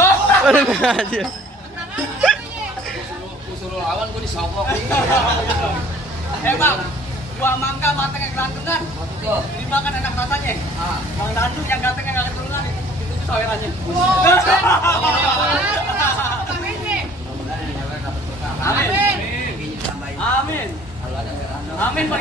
aja. Suruh lawan gue disogok. Bang, gua mangga mateng yang gelantungan. Dimakan enak rasanya. Bang Dandu yang ganteng yang gak keturunan itu sawerannya. Amin. Amin. Amin Pak.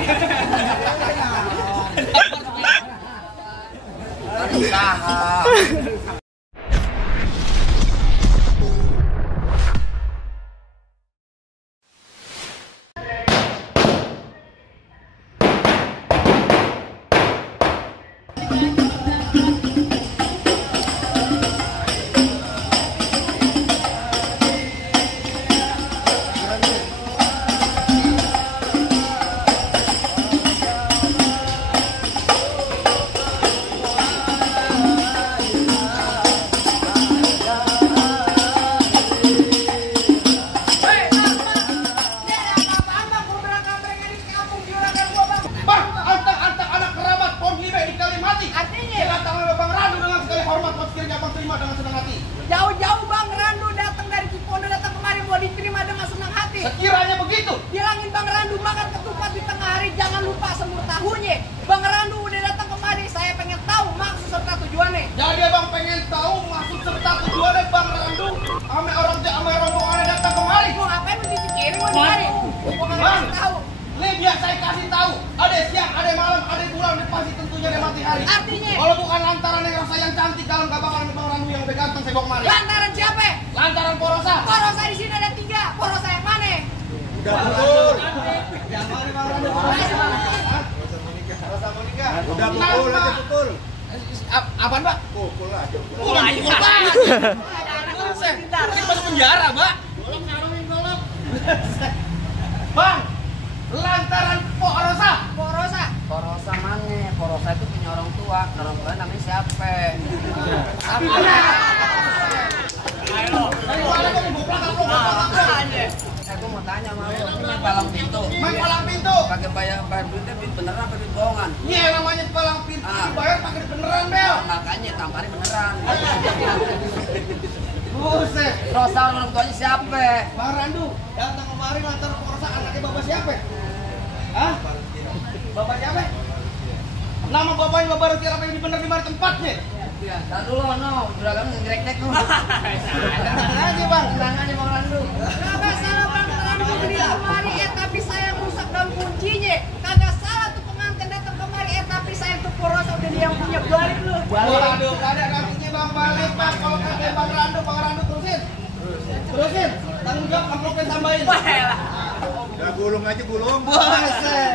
Jauh-jauh Bang Randu datang dari Cipondo datang kemari mau diterima dengan senang hati. Sekiranya begitu, Bilangin Bang Randu makan ketupat di tengah hari jangan lupa semur tahunya. Bang Randu udah datang kemari, saya pengen tahu maksud serta tujuannya. jadi abang pengen tahu maksud serta tujuannya Bang Randu ame orang rombongan datang kemari. Mau ngapain lu dipikirin mau dimari? Gua nggak Bang, kasih tahu. ini biar saya kasih tahu. Ada siang, ada malam, ada bulan, ada pasti tentunya ada matahari. Artinya? Kalau bukan lantaran yang rasa yang cantik dalam gak bakalan Bang Randu yang udah ganteng saya bawa kemari. Lantaran siapa? Lantaran Porosa. Porosa di sini ada 3. Porosa yang mana? Udah pukul. Yang mana Bang Randu? Porosa mau nikah. Udah pukul aja pukul. Apaan Pak? Pukul aja. Pukul Pak. Ini masuk penjara Pak. Golok. Bang, lantaran Porosa. Porosa. Porosa mana? Porosa itu punya orang tua namanya siapa? Aku mau tanya sama lu, ini palang pintu. Main palang pintu. Pakai bayar duitnya duit beneran apa duit bohongan? Iya yang namanya palang pintu dibayar pakai beneran Bel. Makanya tampaknya beneran. Buset. Rosa orang tuanya siapa? Bang Randu datang kemari lantaran Porosa anaknya bapak siapa? Hah? Bapak siapa? Nama bapaknya bapak Ruti apa yang bener di mana tempatnya? Ya, tar dulu no, juragan ngegrek-grek lu. Tenang aja Bang. Tenang aja Bang Randu. Kagak salah Bang Randu beli kemari tapi saya rusak daun kuncinya. Kagak salah tuh pengantin datang kemari tapi saya tuh Porosa udah dia yang punya balik lu. Waduh, ada gantinya Bang balik Bang. Kalau kata Bang Randu terusin. Terusin. Tanggung jawab amplopnya tambahin. Udah gulung aja gulung. Buset.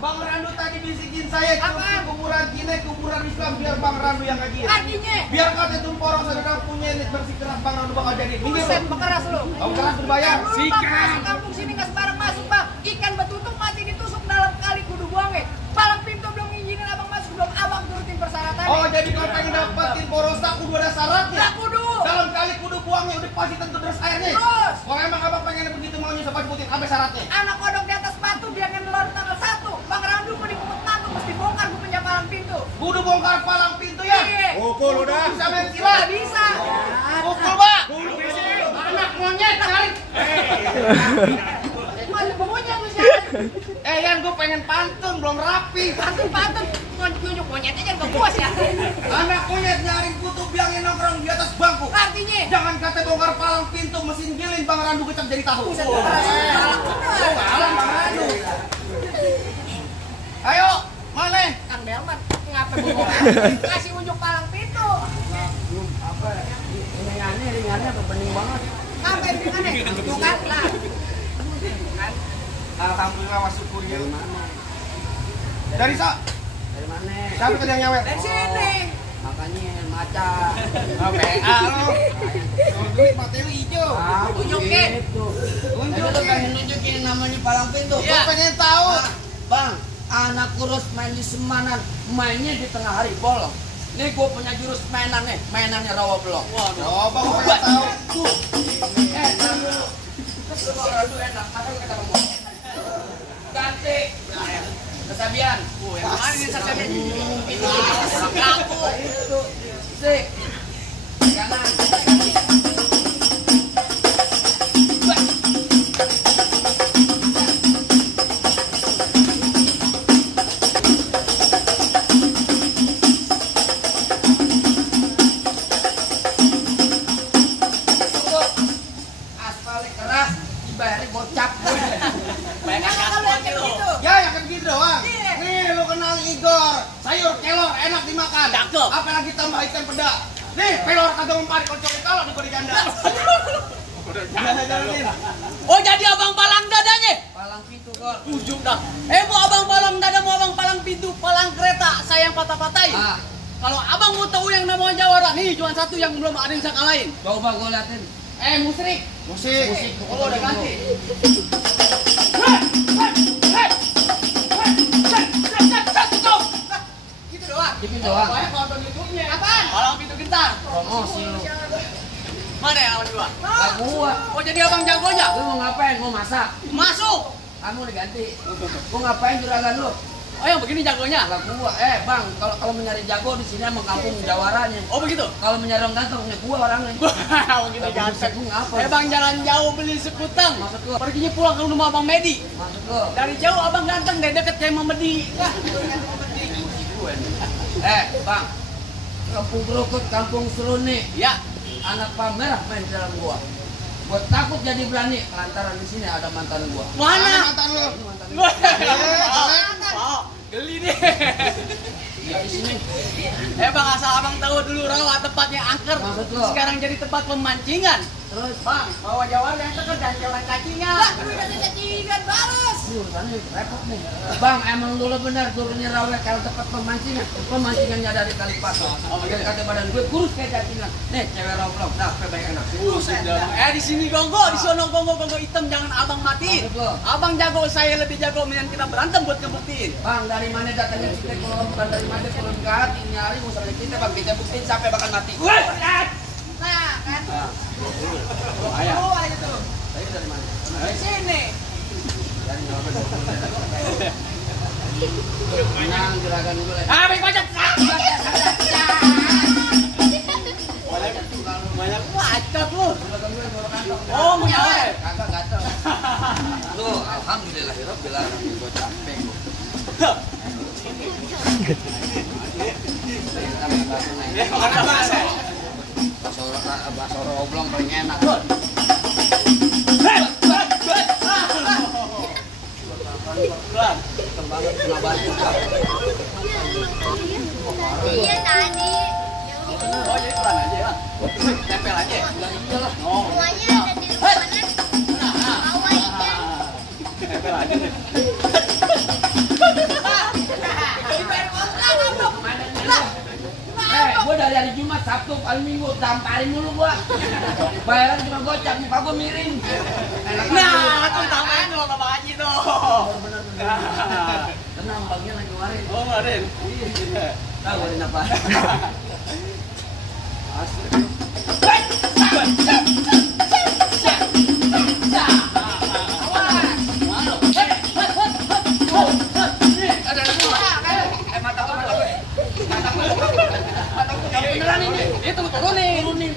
Bang Randu tadi bisikin saya kuburan Cina, kuburan Islam biar Bang Randu yang ngaji. Artinya Biar kata tuh Porosa udah punya niat bersih keras Bang Randu bakal jadi. buset bekeras lu. Kamu keras berbayar. Masuk kampung sini nggak sembarang masuk Bang. Ikan betutuk masih ditusuk dalam kali kudu buangnya. Palang pintu belum ngizinin abang masuk belum abang turutin persyaratannya. Oh jadi kalau pengen dapetin Porosa kudu ada syaratnya. Nggak kudu. Dalam kali kudu buangnya udah pasti tentu terus airnya. Terus. Kalau emang abang pengen begitu maunya sobat sebutin apa syaratnya? Anak kodok di atas batu dia ngelor tanggal 1. Bang Randu mau dikubur tatu mesti bongkar gue punya palang pintu. Kudu bongkar palang pintu ya. Iya. Pukul udah. Bisa main silat. Nggak bisa. Pukul Pak. Anak monyet tarik. Masih pokoknya lu siapa? Yan gue pengen pantun belum rapi. Pantun nunjuk monyetnya jangan ke puas ya. Anak monyet nyaring kutub yang nongkrong di atas bangku. Artinya Jangan kata bongkar palang pintu mesin giling Bang Randu kecap jadi tahu. buset bekeras. Oh, kalah Bang Randu. Ayo, mana? Kang Delman ngapa gue kasih unjuk palang pintu. Apa? Ringannya apa bening banget? Ngapain ringannya? Tuh kan lah. Alhamdulillah wa syukurnya. Dari mana? Dari Dari mana? siapa tadi yang nyawet? Dari sini. Makanya maca. PA lo. Duit mati lu hijau. Tunjukin. Tunjukin. Lu pengen nunjukin namanya palang pintu. Gua pengen tahu. Bang, anak kurus main di Semanan, mainnya di tengah hari bolong. Ini gue punya jurus mainannya rawa belong. Oh, Bang gua pengen tahu. Tahan dulu. Aduh enak, masa lu kata ngomong. Ganti. Kesabian. Yang mana nih sasabian? Itu. Sik. Kanan. sayur kelor enak dimakan. Cakep. Apalagi tambah ikan peda. Nih, pelor kagak mempan kocok kalau di ganda. Oh jadi abang palang dadanya? Palang pintu kol. Ujung dah. Mau abang palang dada, mau abang palang pintu, palang kereta, saya yang patah-patahin. Kalau abang mau tahu yang namanya jawara, nih cuma satu yang belum ada yang bisa kalahin. Coba gue liatin. Musrik. Musik. Oh udah ganti. Gitu doang. Gitu doang. Banyak nonton YouTube-nya. Apaan? Palang pintu gentar. Promosi lu. Mana yang lawan dua? Lah gua. Oh jadi abang jagonya? Lu mau ngapain? Mau masak? Masuk. Kamu diganti. Gua ngapain juragan lu? Oh yang begini jagonya? Lah gua. Bang, kalau mencari jago di sini emang kampung jawaranya. Oh begitu? Kalau mencari orang ganteng, gua orangnya. Begini Lah, ganteng. gua ngapa? Bang jalan jauh beli sekutang. Maksud lu? Perginya pulang ke rumah abang Medi. Maksud lu? Dari jauh abang ganteng deh, deket kayak Mamedi. Bang. Kampung Krukut, kampung Seruni. Ya. Anak pamerah main di dalam gua. Gua takut jadi berani lantaran di sini ada mantan gua. Mana? Mantan lu? Geli deh. Iya di sini. Bang asal abang tahu dulu rawa tempatnya angker. Maksud lo? Sekarang jadi tempat pemancingan. Terus Bang, bawa jawar yang teker dan jalan kakinya. Lah, udah cacingan balas. urusannya repot nih. Bang, emang dulu benar turunnya rawa kalau tempat pemancingan. Pemancingannya dari kali pasar. Biar kata badan gue kurus kayak cacingan. Nih, cewek roblong. Nah, baik enak. Di sini gonggo, di sono gonggo hitam jangan abang matiin. Maksud lo? Abang jago, saya lebih jago mendingan kita berantem buat ngebuktiin. Bang, dari mana datangnya kita kalau bukan dari mana kalau ke hati nyari musuhnya kita bang kita buktiin sampai bakal mati. Nah, kan. Ayah. Keluar gitu. Tadi dari mana? Di sini. Dari jawaban. Menang gerakan gue. Baik pajak. Banyak pacak lu. Oh, punya apa? Kagak gatel. Lu alhamdulillah rabbil alamin gua capek. Bakso oblong paling enak. Banget kena batu. Iya tadi. Oh, jadi pelan aja ya. Tempel aja. Iyalah. Oh. Semuanya ada di rumah mana? Bawa ikan. Tempel aja deh. Gua dari hari Jumat, Sabtu, paling Minggu, tamparin dulu gua. Bayaran cuma gocap, muka gua miring. Nah, tuh tambahin tuh sama Pak Haji tuh. Bener. Tenang, bagian lagi warin. Oh, Raden. Tahu warin apa? Asli. Itu turunin.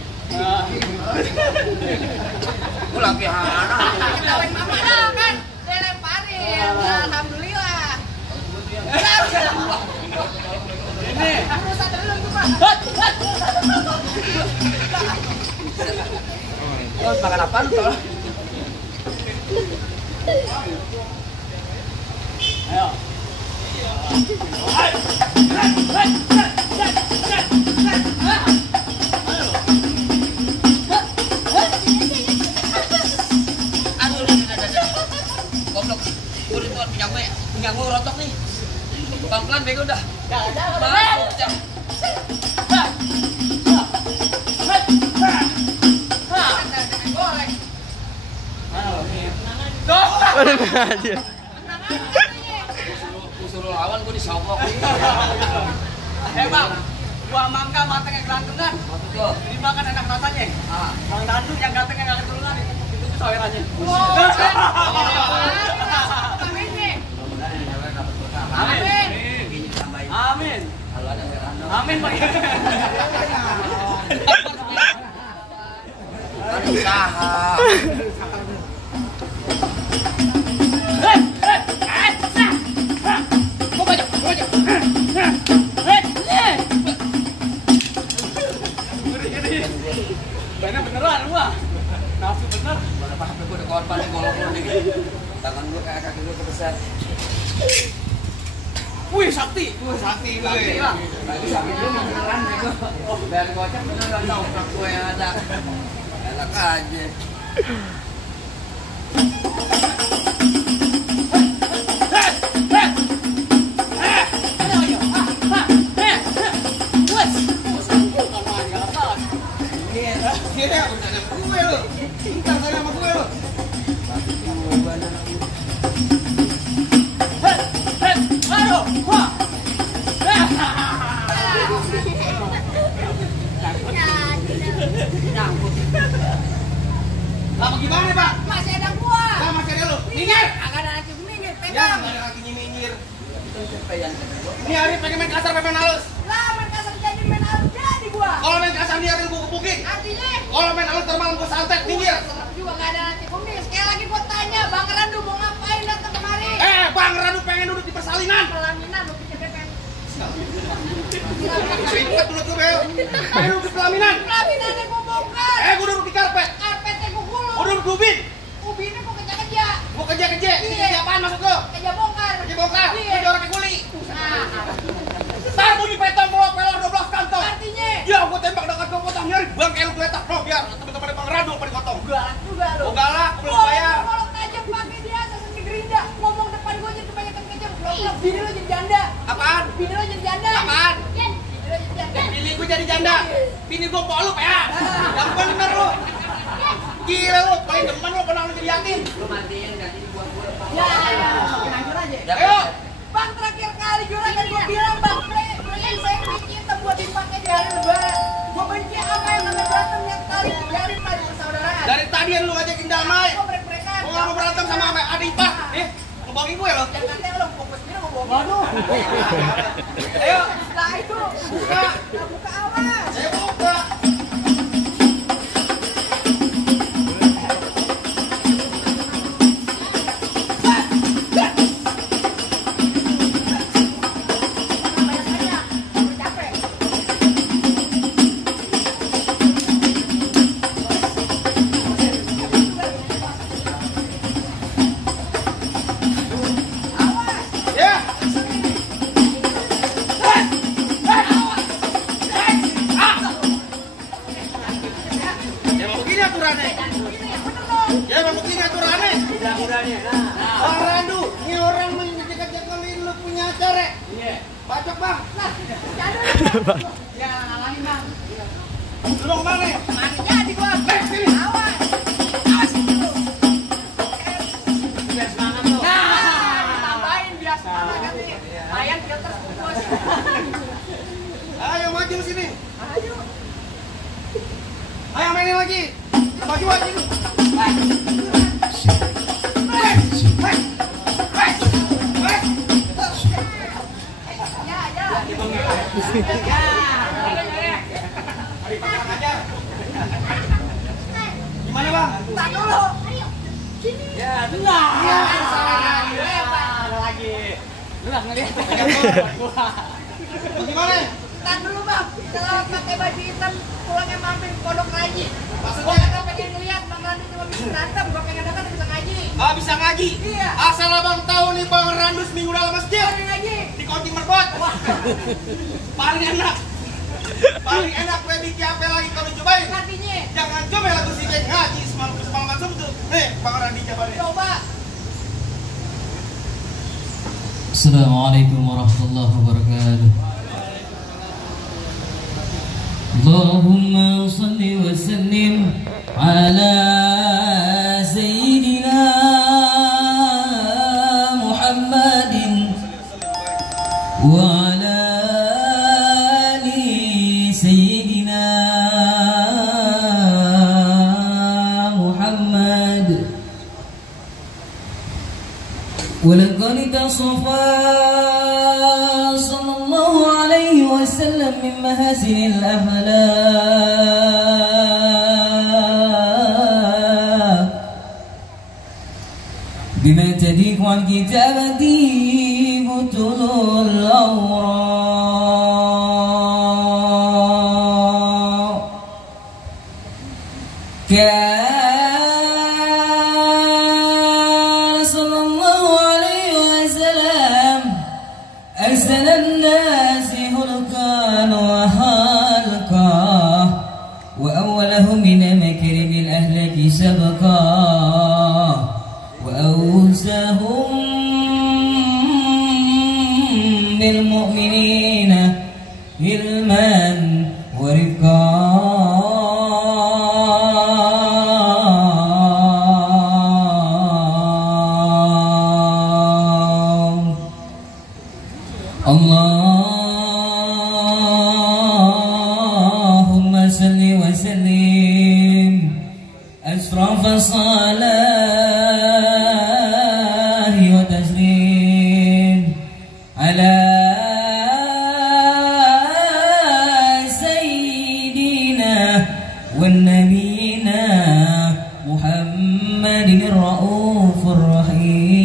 Gua lagi hana. Ketahuan mama dah kan. Dia lemparin. Alhamdulillah. Ini. Urusan dulu tuh, Pak. Terus makan apaan tuh? Ayo. Goblok. Gua itu punya gua rotok nih. Pelan-pelan bego dah. Jangan. Masuk. Suruh lawan gua disogok. Bang, buah mangga matangnya gelantungan. Maksud lo? Dimakan enak rasanya. Bang Dandu yang gantengnya nggak keturunan itu sawerannya. Amin. Amin. Kalau ada veranda. Amin, Pak. Kan usaha. Beneran gua. Nafsu bener. Mana HP gua udah korban golok lu nih. Tangan gua kayak kaki gua kebesar. Wih, sakti. Sakti gue. Sakti bang. Berarti sakti lu beneran bego. Biar gocap beneran tau gue yang ada. Enak aja. Kira udah ada gue lo. Entar tanya sama gue lo. Aduh, wah. Apa gimana Pak? Masih ada gua. Nah, masih ada lo. Minggir. Agak ada lagi minggir, Ya, pegang. nggak ada kakinya minggir. Ini hari pengen main kasar, pengen halus. Lah, main kasar jadi main halus jadi gua. Kalau main kasar dia akan gue kepukin. Artinya, Kalau main halus termalam gue santet, minggir. serem juga nggak ada nanti kumis. Sekali lagi gua tanya, Bang Randu mau ngapain datang kemari? Bang Radu pengen duduk di persalinan. Pelaminan, lu pikir dia pengen Ribet dulu tuh, Bel. Pengen duduk di pelaminan. Pelaminannya gua bongkar. Gue duduk di karpet. Karpetnya gua gulung. Gue duduk di ubin. Ubinnya gua keja-keja. Gue kerja-kerja. Kerja apaan maksud lo? Keja bongkar. Kerja bongkar. Iya. Kerja orang kuli. Nah, Ntar bunyi petong pelor 12 kantong. artinya Ya, gue tembak dekat gue potong nyari bang kayak lu geletak lo biar teman-teman Bang Radu pada potong. galak juga lu. Oh galak, belum bayar. Kalau tajam pakai dia asal di gerinda. Ngomong depan gua jadi kebanyakan kejam. Belum bini lo jadi janda. Apaan? Bini lo jadi janda. Apaan? Bini lo jadi janda. Bini gue jadi janda. Bini gue polup ya. Yang bener lu. Gila lu, paling demen lu pernah lu jadi yatim. Lu matiin ganti buat gue. Ya, makin hancur aja. Ayo. Bang terakhir kali juragan gua bilang bang, beliin saya bikin buat dipakai di hari lebaran. Gua benci apa yang namanya berantem yang kali biarin lah di persaudaraan. Dari tadian lu ngajakin damai. Gua break-breakan. Gue gak mau berantem sama adik ipar. Ngebohongin gue lo. Jangan katanya lo fokus gini mau bohong. Waduh. Ayo. Nah itu buka, nah, buka awas. Saya buka. Banyak aja, udah capek. Ya. Ya mau begini aturannya. Ya mau begini aturannya. Mudah-mudahan nah. Bang Randu, ini orang menjadi-jadikan lu punya acara. Iya. Bacok bang. Ya, ngalangin bang. Lu mau kemana? Mati jadi gua. Sini. Awas. Awas itu. Biar semangat lu. Tambahin biar semangat nanti. Mayan filter bos. Ayo maju sini. Ayo. Ayo mainin lagi. Maju maju. Ya, ya. Gimana bang? Tahan dulu. Ya, benar. Ya, Ada lagi. Lu nggak ngeliat gua. Gimana? Tahan dulu bang. Setelah pakai baju hitam pulangnya mampir ke Pondok Raji. Maksudnya? Gua kagak pengen ngeliat Bang Randu cuma bisa berantem. Gua pengen denger bisa ngaji. Bisa ngaji. Iya. Asal abang tahu nih Bang Randu seminggu dalam masjid. Pengen ngaji. Di kunci merbot. Paling enak. Paling enak gue bikin apa lagi kalau cobain. Artinya Jangan coba lagu si Geng ngaji semalam tuh. Nih Bang Randi jawabannya. coba. Assalamualaikum warahmatullahi wabarakatuh. Allahumma salli wa sallim ala sayyidina Muhammadin wa ala ali sayyidina Muhammad. ولقد تصفى صلى الله عليه وسلم من محاسن الأخلاق بما تليق عن كتابته بطول الأوراق كان صلى الله عليه وسلم أحسن الناس سكينة علما ورفقا اللهم صل وسلم أشرف الصلاة وتسليم على سيدنا ونبينا محمد الرؤوف الرحيم.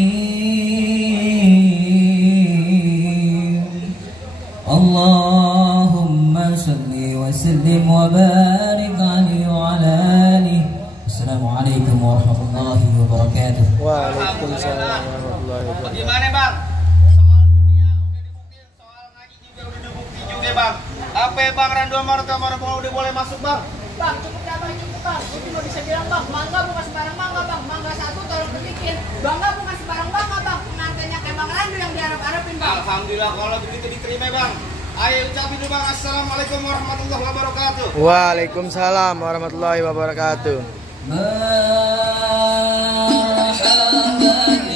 اللهم صل وسلم وبارك عليه وعلى آله. Assalamualaikum warahmatullahi wabarakatuh. Waalaikumsalam warahmatullahi wabarakatuh. Gimana bang? Soal dunia udah dibuktiin, soal ngaji juga udah dibuktiin juga bang. Apa ya bang Randu Marta udah boleh masuk bang? Bang, cukup ya bang, cukup bang. Gue cuma bisa bilang bang, mangga bukan sembarang mangga bang. Mangga satu tolong ketikin. Bangga bukan sembarang bangga bang. Pengantinnya kayak Bang Randu yang diharap-harapin bang. Alhamdulillah kalau begitu diterima bang. Ayo ucapin dulu bang. Assalamualaikum warahmatullahi wabarakatuh. Waalaikumsalam warahmatullahi wabarakatuh. Marhaban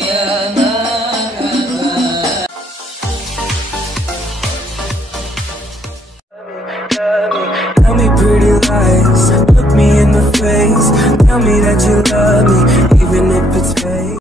ya marhaban. Tell me pretty lies, look me in the face. Tell me that you love me, even if it's